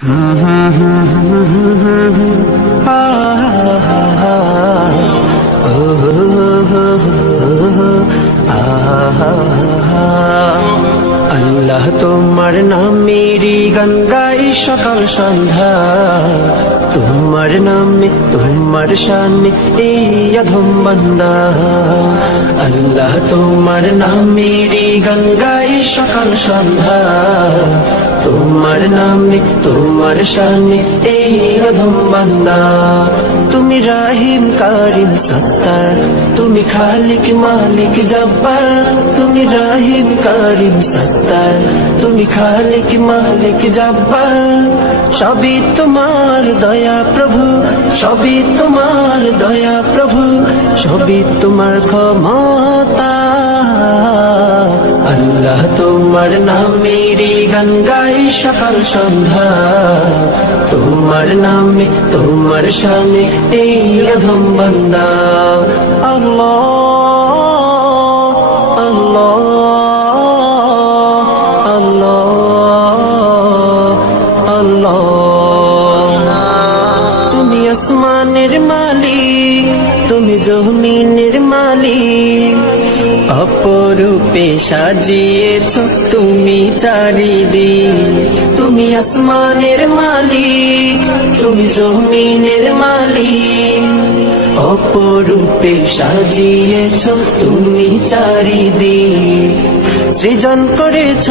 আল্লাহ তোমার নামেরই গান গাই সকাল সন্ধ্যা, তোমার নামে তোমার শানে এই অধম বান্দা। আল্লাহ তোমার নামেরই গান গাই সকাল সন্ধ্যা, তোমার নামে তোমার শানে এই অধম বান্দা। তুমি রাহিম কারিম সত্তার, তুমি খালিক মালিক জব্বার। তুমি রাহিম কারিম সত্তার, তুমি খালিক মালিক জব্বার। সবই তোমার দয়া প্রভু, সবই তোমার দয়া প্রভু, সবই তোমার ক্ষমতা। আল্লাহ তোমার নামেরই গান গাই সকাল সন্ধ্যা, তোমার নামে তোমার শানে এই অধম বান্দা। আল্লাহ আল্লাহ আল্লাহ আল্লাহ। তুমি আসমানের মালিক, তুমি জমিনের মালিক, অপরূপে সাজিয়েছ তুমি চারিদিক। তুমি আসমানের মালিক, তুমি জমিনের মালিক, অপরূপে সাজিয়েছ তুমি চারিদিক। সৃজন করেছ